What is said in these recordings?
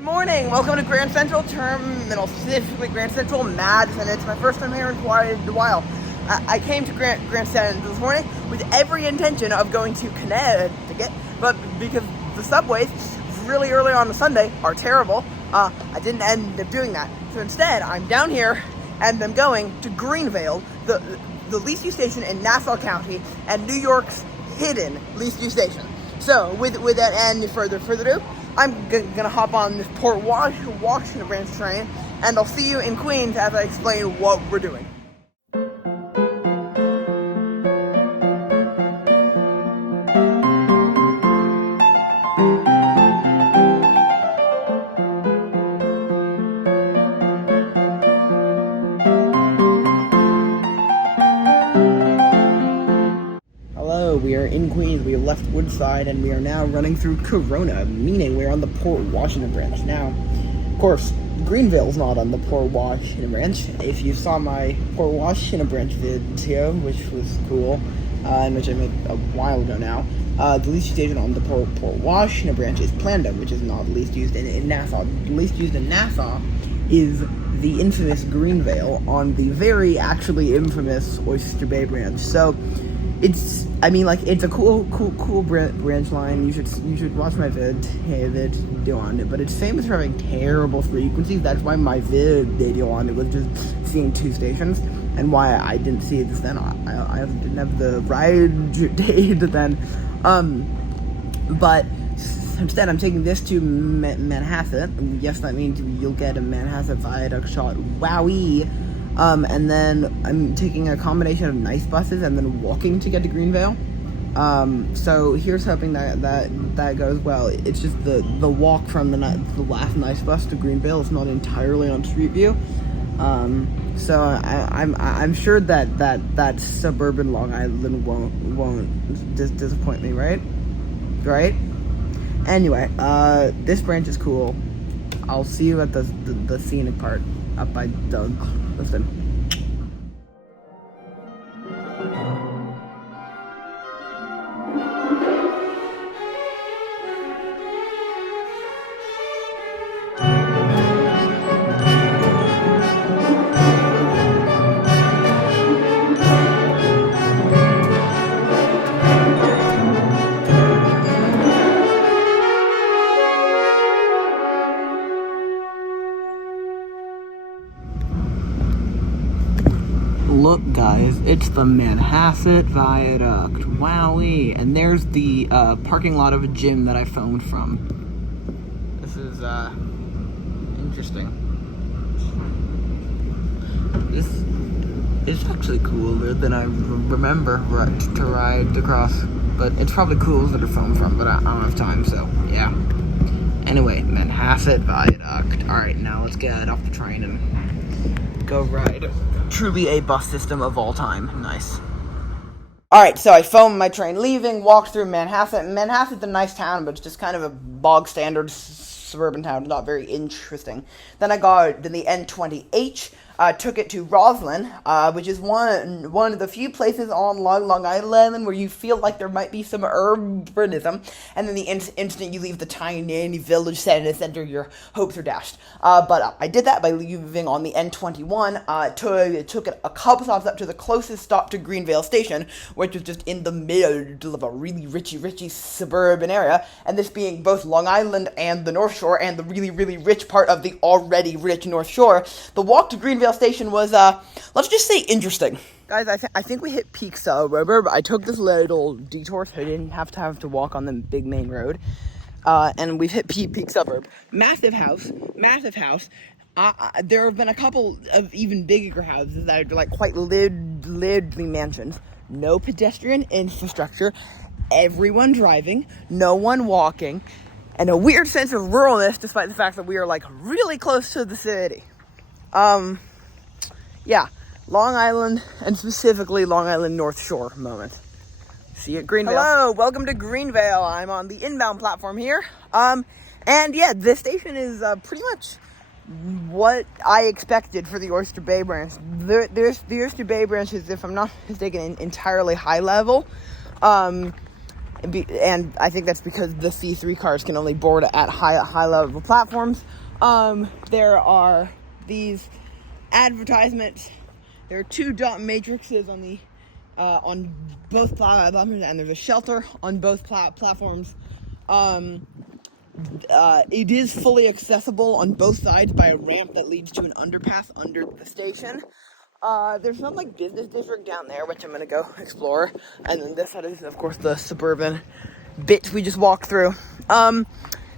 Good morning. Welcome to Grand Central Terminal, specifically Grand Central Madison. It's my first time here in quite a while. I came to Grand Central this morning with every intention of going to Connecticut, but because the subways really early on a Sunday are terrible, I didn't end up doing that. So instead, I'm down here and I'm going to Greenvale, the least used station in Nassau County and New York's hidden least used station. So without any further ado, I'm gonna hop on this Port Washington branch train, and I'll see you in Queens as I explain what we're doing. We are in Queens, we have left Woodside, and we are now running through Corona, meaning we're on the Port Washington branch. Now, of course, Greenvale's not on the Port Washington branch. If you saw my Port Washington branch video, which was cool, and which I made a while ago now, the least used station on the Port Washington branch is Planda, which is not least used in Nassau. The least used in Nassau is the infamous Greenvale on the very actually infamous Oyster Bay branch. So, it's a cool branch line. You should watch my video on it, but it's famous for having terrible frequencies. That's why my video on it was just seeing two stations, and why I didn't see it then. I didn't have the ride data then. But instead, I'm taking this to Manhasset. Yes, that means you'll get a Manhasset viaduct shot. Wowee! And then I'm taking a combination of nice buses and then walking to get to Greenvale. So here's hoping that goes well. It's just the walk from the last nice bus to Greenvale is not entirely on Street View. So I'm sure that suburban Long Island won't disappoint me, right? Right? Anyway, this branch is cool. I'll see you at the scenic part up by Doug. Listen. Look, guys, it's the Manhasset Viaduct. Wowee! And there's the parking lot of a gym that I phoned from. This is interesting. This is actually cooler than I remember to ride across, but it's probably cooler to phone from, but I don't have time, so yeah. Anyway, Manhasset Viaduct. Alright, now let's get off the train and go ride. Truly a bus system of all time. Nice. Alright, so I phoned my train leaving, walked through Manhasset. Manhasset's a nice town, but it's just kind of a bog standard suburban town. Not very interesting. Then I got in the N20H, took it to Roslyn, which is one of the few places on Long Island where you feel like there might be some urbanism, and then the instant you leave the tiny village center, your hopes are dashed. But I did that by leaving on the N21, took it a couple stops up to the closest stop to Greenvale Station, which was just in the middle of a really richy suburban area, and this being both Long Island and the North Shore, and the really rich part of the already rich North Shore. The walk to Greenvale Station was, let's just say, interesting. Guys, I think we hit peak Suburb. I took this little detour so I didn't have to walk on the big main road. And we've hit peak Suburb. Massive house. There have been a couple of even bigger houses that are like quite lively mansions. No pedestrian infrastructure. Everyone driving. No one walking. And a weird sense of ruralness despite the fact that we are like really close to the city. Yeah, Long Island, and specifically Long Island North Shore moment. See you at Greenvale. Hello, welcome to Greenvale. I'm on the inbound platform here. And yeah, this station is pretty much what I expected for the Oyster Bay branch. The Oyster Bay branch is, if I'm not mistaken, entirely high level. and I think that's because the C3 cars can only board at high level platforms. There are these advertisements. There are 2 dot matrices on both platforms, and there's a shelter on both platforms. It is fully accessible on both sides by a ramp that leads to an underpass under the station. There's some like business district down there, which I'm gonna go explore, and then this side is, of course, the suburban bit we just walked through. So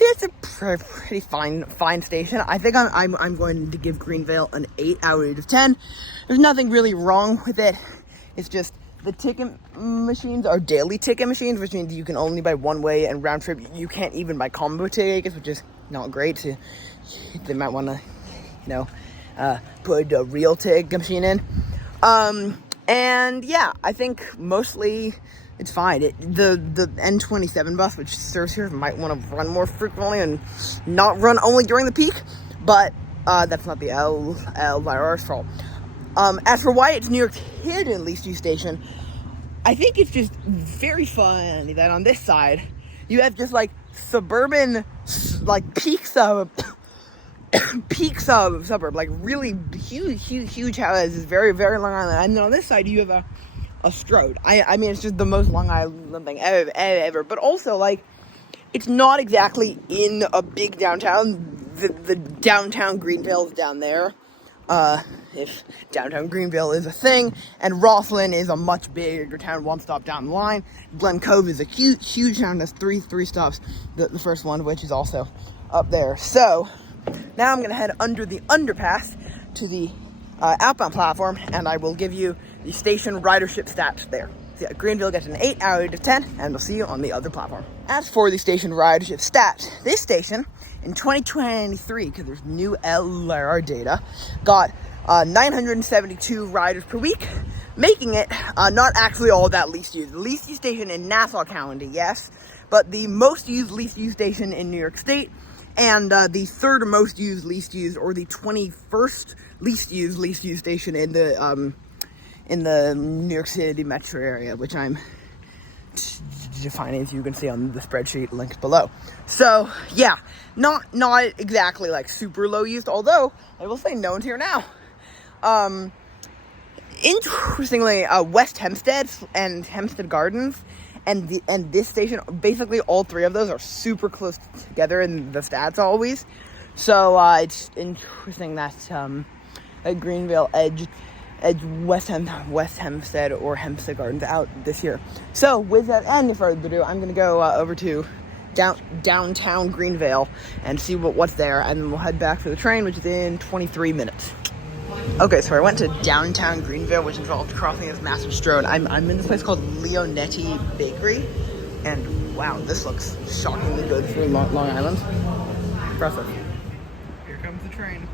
yeah, it's a pretty fine station. I think I'm going to give Greenvale an 8 out of 10. There's nothing really wrong with it. It's just the ticket machines are daily ticket machines, which means you can only buy one way, and round trip you can't even buy combo tickets, which is not great. So they might want to, put a real ticket machine in. And yeah, I think mostly it's fine. The N27 bus, which serves here, might want to run more frequently and not run only during the peak, but that's not the LIRR's fault. As for why it's New York's hidden least used station, I think it's just very funny that on this side you have just like suburban, like peak suburb, like really huge houses, very Long Island, and then on this side you have a Strode. I mean, it's just the most Long Island thing ever. But also, like, it's not exactly in a big downtown. The downtown Greenvale is down there, if downtown Greenvale is a thing, and Rosslyn is a much bigger town, one stop down the line. Glen Cove is a huge town. That's three stops. The first one, which is also up there. So now I'm gonna head under the underpass to the outbound platform, and I will give you the station ridership stats there. So yeah, Greenvale gets an 8 out of 10, and we'll see you on the other platform. As for the station ridership stats, this station in 2023, because there's new LRR data, got 972 riders per week, making it not actually all that least used. The least used station in Nassau County, yes, but the most used least used station in New York State, and the third most used least used, or the 21st least used station in the New York City metro area, which I'm defining, as you can see on the spreadsheet linked below. So yeah, not exactly like super low used, although I will say no one's here now. Interestingly, West Hempstead and Hempstead Gardens and this station, basically all three of those are super close together in the stats always. So it's interesting that Greenvale edged West Hempstead or Hempstead Gardens out this year. So with that, and any further ado, I'm going to go over to downtown Greenvale and see what's there, and then we'll head back for the train, which is in 23 minutes. Okay, so I went to downtown Greenvale, which involved crossing this massive Strode. I'm in this place called Leonetti Bakery, and wow, this looks shockingly good for Long Island. Impressive. Here comes the train.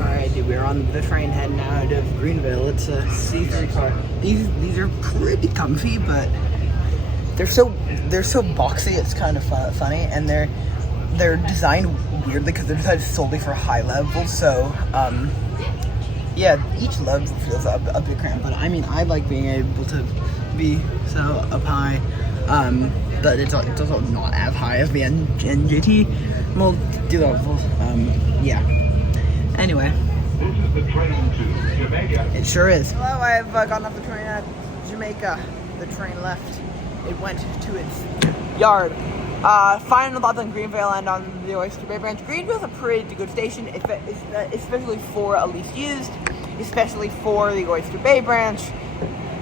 Alright, dude, we're on the train heading out of Greenvale. It's a C3 car. These are pretty comfy, but they're so boxy. It's kind of funny, and they're designed weirdly because they're designed solely for high level. So yeah, each level feels a bit cramped. But I mean, I like being able to be so up high. But it's also not as high as the NJT multi-level. Yeah. Anyway, this is the train to Jamaica. It sure is. Hello, I have gotten off the train at Jamaica. The train left. It went to its yard. Final thoughts on Greenvale and on the Oyster Bay branch. Greenvale's a pretty good station, especially for a least used, especially for the Oyster Bay branch.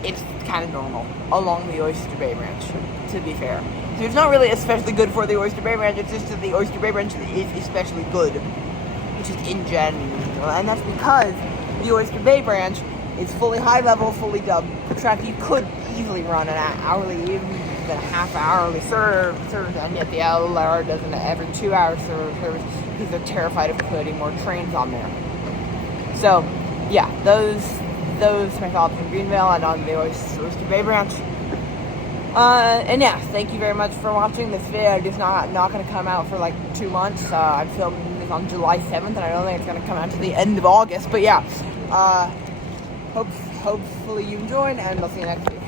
It's kind of normal along the Oyster Bay branch, to be fair. So it's not really especially good for the Oyster Bay branch, it's just that the Oyster Bay branch is especially good, which is in general, and that's because the Oyster Bay branch is fully high level, fully dubbed. Track you could easily run an hourly, even a half hourly service, and yet the LRR does an every 2 hour service because they're terrified of putting more trains on there. So yeah, those are my thoughts on Greenvale and on the Oyster Bay branch. And yeah, thank you very much for watching this video. It's not going to come out for like 2 months. I'm filming this is on July 7th, and I don't think it's going to come out to the end of August. But yeah, hopefully you enjoyed, and I'll see you next week.